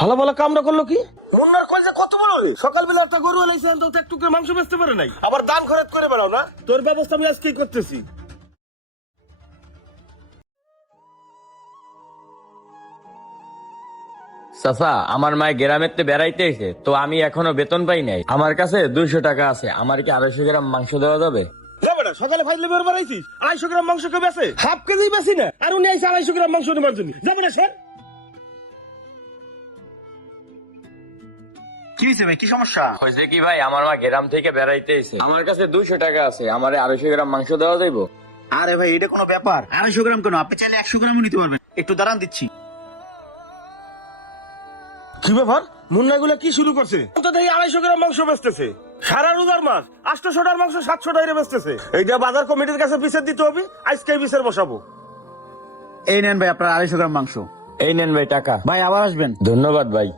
হালা বলা কামরা করলো কি? মুন্নার কলজা কত বড় রে! সকালবেলা একটা গরু এলাইছে, তো একটু করে মাংস বেচতে পারে নাই, আবার দান খরচ করে বেড়াও না। তোর ব্যবস্থা আমি আজকেই করতেছি। চাচা, আমার মায় গ্রামেতে বেড়াইতে এসে তো আমি এখনো বেতন পাই নাই। আমার কাছে 200 টাকা আছে, আমার কি 250 গ্রাম মাংস দেওয়া যাবে? যা বেটা, সকালে ফাইলে বের বাড়াইছিস 250 গ্রাম মাংস কে বেচে? হাফ কেজি বেশি না, আর উনি আইসা 250 গ্রাম মাংস নেবার জন্য। যা বেটা স্যার। কি হয়েছে ভাই, কি সমস্যা? হয়েছে কি ভাই, আমার মা গ্রাম থেকে বেড়াইতে এসে, আমার কাছে 200 টাকা আছে, আমার 250 গ্রাম মাংস দেওয়া যাইব? আরে ভাই, এটা কোনো ব্যাপার? 250 গ্রাম কেন? আপনি চাইলে 100 গ্রামও নিতে পারবেন। একটু দাঁড়ান, দিচ্ছি। কি ব্যাপার? মুন্না গুলা কি শুরু করছে? তো দেখি 250 গ্রাম মাংস বেচতেছে। সারা রোজার মাস 800 টাকার মাংস 700 টাকায় বেচতেছে। এইটা বাজার কমিটির কাছে বিচার দিতে হবে, আজকে বিচার বসাবো। এই নেন ভাই আপনার 250 গ্রাম মাংস। এই নেন ভাই টাকা। ভাই আবার আসবেন। ধন্যবাদ ভাই।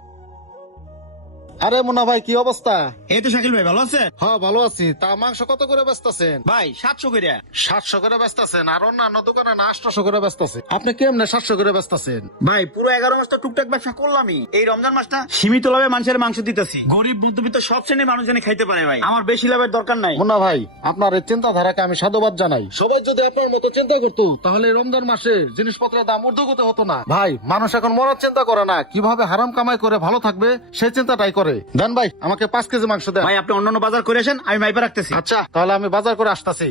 আরে মুন্না ভাই, কি অবস্থা? এই তো শাকিল ভাই, ভালো আছে? হ্যাঁ ভালো আছি। তা মাংস কত করে বেচতেছেন? ভাই 700 করে। 700 করে বেচতেছেন, আর অন্যান্য দোকানে না 800 করে বেচতেছে। আপনি কেমনে 700 করে বেচতেছেন? ভাই পুরো 11 মাস তো টুকটাক ব্যবসা করলামই। এই রমজান মাসটা সীমিত লাভে মানুষের মাংস দিতেছি। গরিব মধ্যবিত্ত সব শ্রেণীর মানুষ জানি খাইতে পারে ভাই। আমার বেশি লাভের দরকার নাই। মুন্না ভাই, আপনার এই চিন্তাধারাকে আমি সাধুবাদ জানাই। সবাই যদি আপনার মতো চিন্তা করতো, তাহলে এই রমজান মাসে জিনিসপত্রের দাম ঊর্ধ্বগতি হতো না। ভাই, মানুষ এখন মরার চিন্তা করে না, কিভাবে হারাম কামাই করে ভালো থাকবে সেই চিন্তাটাই করে। দেন ভাই, আমাকে 5 কেজি মাংস দেন। ভাই আপনি অন্যান্য বাজার করে আসেন, আমি মাইপা রাখতেছি। আচ্ছা, তাহলে আমি বাজার করে আসতেছি।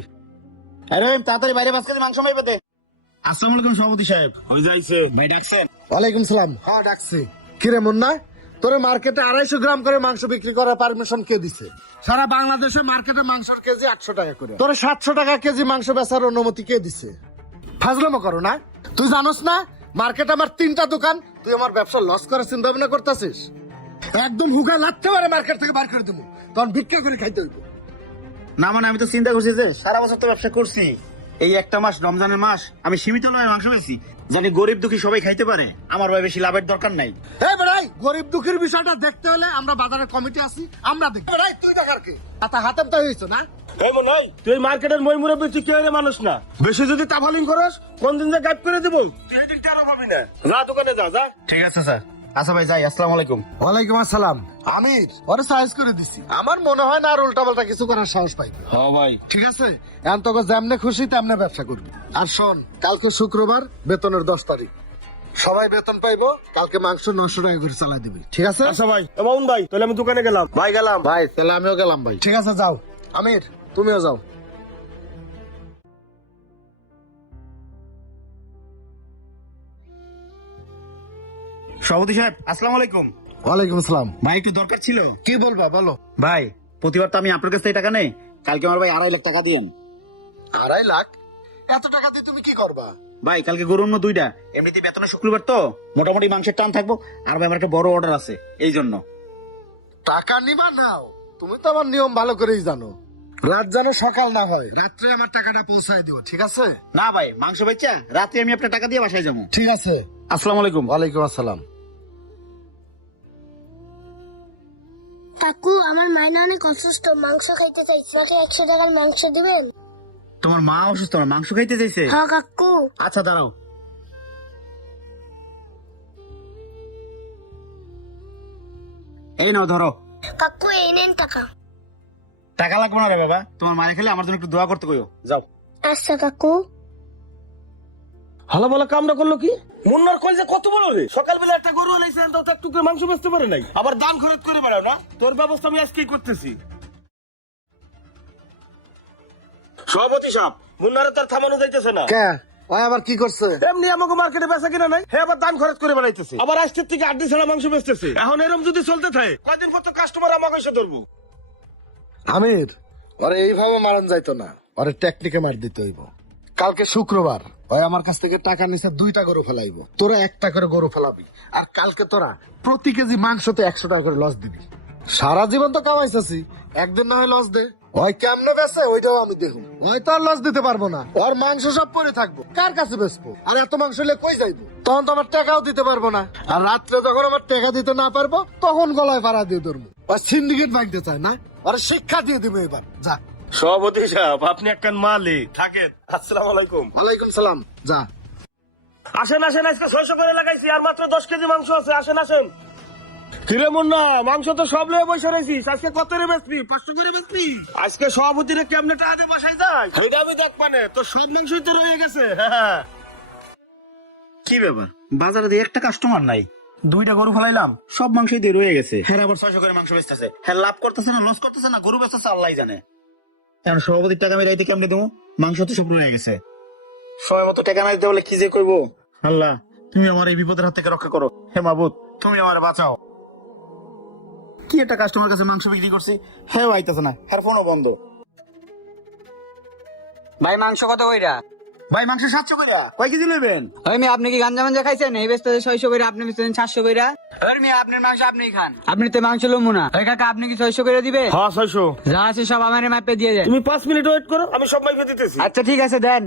আরে ভাই তাড়াতাড়ি বাইরে 5 কেজি মাংস মাইপা দে। আসসালামু আলাইকুম সভাপতি সাহেব। হয়ে যাইছে। ভাই ডাকছেন? ওয়ালাইকুম সালাম। হ্যাঁ ডাকছি। কিরে মুন্না, তোর মার্কেটে 250 গ্রাম করে মাংস বিক্রি করার পারমিশন কে দিছে? সারা বাংলাদেশে মার্কেটে মাংসের কেজি 800 টাকা করে, তোর 700 টাকা কেজি মাংস বেচার অনুমতি কে দিছে? ফাজলামো করো না? তুই জানোস না মার্কেটে আমার 3টা দোকান, তুই আমার ব্যবসা লস করার চিন্তা ভাবনা করতেছিস? একদম হুকা লাগতে পারে মার্কেট থেকে বার করে দেবো, তখন ভিক্ষা করে খাইতে হইব। না মানে আমি তো চিন্তা করছি যে সারা বছর তো ব্যবসা করছি, এই একটা মাস রমজানের মাস আমি সীমিত লাভে মাংস বেশি, জানি গরিব দুঃখী সবাই খাইতে পারে। আমার ভাই বেশি লাভের দরকার নাই। এই বেড়াই, গরিব দুঃখের বিষয়টা দেখতে হলে আমরা বাজারের কমিটি আছি, আমরা দেখি। বেড়াই তুই দেখার কে? হাতে তো হয়েছে না? এই মনে হয় তুই মার্কেটের মই মুরব্বী, তুই কে মানুষ না। বেশি যদি তাফালিং করস, কোন দিন যে গাইড করে দেবো, তুই দিন টারো পাবি না। যা দোকানে যা যা। ঠিক আছে স্যার। আচ্ছা ভাই যাই, আসসালামু আলাইকুম। ওয়ালাইকুম আসসালাম। আমির ওরে সাইজ করে দিছি, আমার মনে হয় না আর উল্টাপাল্টা কিছু করার সাহস পাইবে। হ্যাঁ ভাই। ঠিক আছে, এখন তোকে যেমনে খুশি তেমনে ব্যবসা করবি। আর শোন, কালকে শুক্রবার, বেতনের 10 তারিখ, সবাই বেতন পাইবো। কালকে মাংস 900 টাকা করে চালাই দিবি, ঠিক আছে? আচ্ছা ভাই। মামুন ভাই, তাহলে আমি দোকানে গেলাম। ভাই গেলাম। ভাই তাহলে আমিও গেলাম ভাই। ঠিক আছে যাও। আমির তুমিও যাও। সভাপতি সাহেব আসসালামু আলাইকুম। ওয়ালাইকুম আসসালাম। ভাই একটু দরকার ছিল। কি বলবা বলো। ভাই প্রতিবার তো আমি আপনার কাছ থেকে টাকা নেই, কালকে আমার ভাই 2.5 লাখ টাকা দিয়েন। 2.5 লাখ? এত টাকা দিয়ে তুমি কি করবা? ভাই কালকে গরু অন্য 2টা, এমনিতে বেতনের শুক্রবার তো মোটামুটি মাংসের টান থাকবো, আর ভাই আমার একটা বড় অর্ডার আছে, এই জন্য। টাকা নিবা নাও, তুমি তো আমার নিয়ম ভালো করেই জানো। রাত যেন সকাল না হয়, রাত্রে আমার টাকাটা পৌঁছায় দিও, ঠিক আছে? না ভাই, মাংস বেচা রাতে আমি আপনার টাকা দিয়ে বাসায় যাবো। ঠিক আছে। আসসালামু আলাইকুম। ওয়ালাইকুম আসসালাম। কাকু, আমার মাইনা অনেক অসুস্থ, মাংস খাইতে চাইছে, আমাকে 100 টাকার মাংস দিবেন? তোমার মা অসুস্থ, আমার মাংস খাইতে চাইছে? হ্যাঁ কাকু। আচ্ছা দাঁড়াও। এই নাও ধরো। কাকু এই নেন টাকা। টাকা লাগবে না রে বাবা, তোমার মায়ের খেলে আমার জন্য একটু দোয়া করতে কইও, যাও। আচ্ছা কাকু। হালা বলা কামরা করলো কি? মুন্নার কলজা কত বড় রে! সকালবেলা একটা গরু এলাইছে, তো একটু করে মাংস বেচতে পারে নাই, আবার দান খরচ করে বেড়াও না। তোর ব্যবস্থা আমি আজকেই করতেছি। সভাপতি সাহেব, মুন্নারে তার থামানো যাইতেছে না। কে ওই আবার কি করছে? এমনি আমাকে মার্কেটে বেচা কিনা নাই, হ্যাঁ আবার দান খরচ করে বেড়াইতেছে, আবার আজকের থেকে 8 দিন ছাড়া মাংস বেচতেছে। এখন এরকম যদি চলতে থাকে, কয়দিন পর তো কাস্টমার আমাকে এসে ধরবো। আমির, ওরে এইভাবে মারান যাইতো না, ওরে টেকনিকে মার দিতে হইব। কালকে শুক্রবার, ওই আমার কাছ থেকে টাকা নিছে 2টা গরু ফেলাইবো, তোরা 1টা করে গরু ফেলাবি। আর কালকে তোরা প্রতি কেজি মাংসতে 100 টাকা করে লস দিবি। সারা জীবন তো কামাইছি, একদিন না হয় লস দে। ওই কেমনে বেচে ওইটাও আমি দেখুন। ওই তো আর লস দিতে পারবো না, ওর মাংস সব পরে থাকবো, কার কাছে বেচবো? আর এত মাংস হলে কই যাইবো? তখন তো আমার টাকাও দিতে পারবো না। আর রাত্রে যখন আমার টাকা দিতে না পারবো, তখন গলায় ভাড়া দিয়ে ধরবো। ওর সিন্ডিকেট ভাঙতে চায় না, ওর শিক্ষা দিয়ে দিবে এবার। যা। সভাপতি সাহেব, আপনি একখান মালিক থাকেন। আসসালামু আলাইকুম। ওয়ালাইকুম সালাম। যা। আসেন আসেন, আজকে 600 করে লাগাইছি, আর মাত্র 10 কেজি মাংস আছে। আসেন আসেন। কিরে মুন্না, মাংস তো সব লয়ে বসে রয়েছিস, আজকে কত রে বেচবি? 500 করে বেচবি? আজকে সভাপতিরে কেমনে টাকা বাসায় যায় সেইটা আমি দেখ, মানে তোর সব মাংসই তো রয়ে গেছে। কি ব্যাপার, বাজারে দিয়ে একটা কাস্টমার নাই, 2টা গরু ফলাইলাম, সব মাংসই দিয়ে রয়ে গেছে। হ্যাঁ আবার 600 করে মাংস বেচতেছে। হ্যাঁ লাভ করতেছে না লস করতেছে না, গরু বেচতেছে আল্লাহ জানে। এখন সভাপতির টাকা আমি রাইতে কেমনে দেবো? মাংস তো সব রয়ে গেছে। সময় মতো টাকা না দিতে বলে কি যে করবো। আল্লাহ তুমি আমার এই বিপদের হাত থেকে রক্ষা করো। হে মাবুদ তুমি আমার বাঁচাও। কি একটা কাস্টমার কাছে মাংস বিক্রি করছি, হ্যাঁ আইতাছে না, হ্যাঁ ফোনও বন্ধ। ভাই মাংস কত কইরা? ভাই মাংস 700 কইরা, কয় কেজি নেবেন? ওই মেয়ে আপনি কি গাঞ্জা মাঞ্জা খাইছেন? এই বেচতে 600 কইরা, আপনি বেচতেছেন 700 কইরা। ওই মেয়ে আপনার মাংস আপনিই খান, আপনি তো মাংস লমু না। ওই কাকা আপনি কি 600 কইরা দিবে? হ্যাঁ 600। যা আছে সব আমারে মাপে দিয়ে দেন। তুমি 5 মিনিট ওয়েট করো, আমি সব মাইকে দিতেছি। আচ্ছা ঠিক আছে দেন।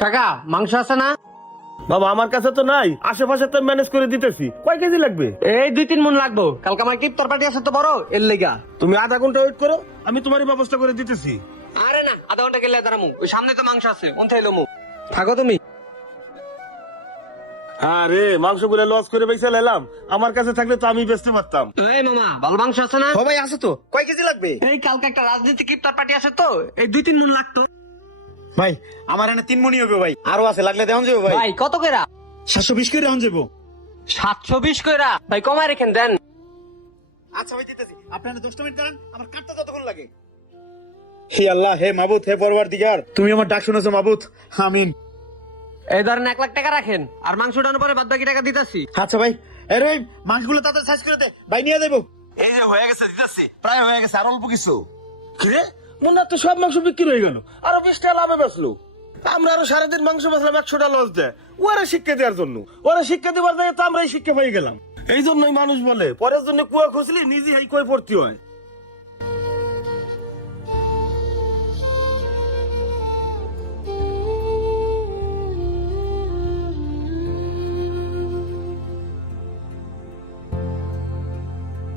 কাকা মাংস আছে না? বাবা আমার কাছে তো নাই, আশেপাশে তো ম্যানেজ করে দিতেছি। কয় কেজি লাগবে? এই 2-3 মণ লাগবো, কালকে আমার ইফতার পার্টি আছে তো বড়, এর লেগা। তুমি আধা ঘন্টা ওয়েট করো, আমি তোমারই ব্যবস্থা করে দিতেছি। আরে না, আধা ঘন্টা গেলে দাঁড়ামু, ওই সামনে তো মাংস আছে, ওনথাই লমু। থাকো তুমি। আরে মাংসগুলো লস করে বেঁচে এলাম, আমার কাছে থাকলে তো আমি বেচতে পারতাম। এই মামা ভালো মাংস আছে না? ও ভাই আছে তো, কয় কেজি লাগবে? এই কালকে একটা রাজনীতি ইফতার পার্টি আছে তো, এই 2-3 মণ লাগতো। ভাই আমার এনে 3 মণি হবে ভাই, আরো আছে লাগলে দেন যাবো ভাই। ভাই কত কইরা? 720 করে দেন যাবো। 720 কইরা? ভাই কমায় রেখেন দেন। আচ্ছা ভাই দিতেছি, আপনারা 10 মিনিট দাঁড়ান, আমার কাটতে যতক্ষণ লাগে। হে আল্লাহ, হে মাবুদ, হে পরওয়ারদিগার, তুমি আমার ডাক শুনেছো মাবুদ, আমিন। এই ধরেন 1 লাখ টাকা রাখেন, আর মাংস ডানোর পরে বাদ বাকি টাকা দিতেছি। আচ্ছা ভাই, এর ভাই মাংসগুলো তাড়াতাড়ি সাইজ করে দে, ভাই নিয়ে যাবো। এই যে হয়ে গেছে দিতেছি, প্রায় হয়ে গেছে, আর অল্প কিছু। কিরে মুন্না, তো সব মাংস বিক্রি হয়ে গেল, আরো 20 টাকা লাভে বেচলো। আমরা আরো সারাদিন মাংস বেচলাম, 100টা লস দেয় ওরা শিক্ষা দেওয়ার জন্য। ওরা শিক্ষা দেওয়ার জায়গায় তো আমরাই শিক্ষা পেয়ে গেলাম। এই জন্যই মানুষ বলে পরের জন্য কুয়া খুঁজলে নিজে হাই কয়ে পড়তে হয়।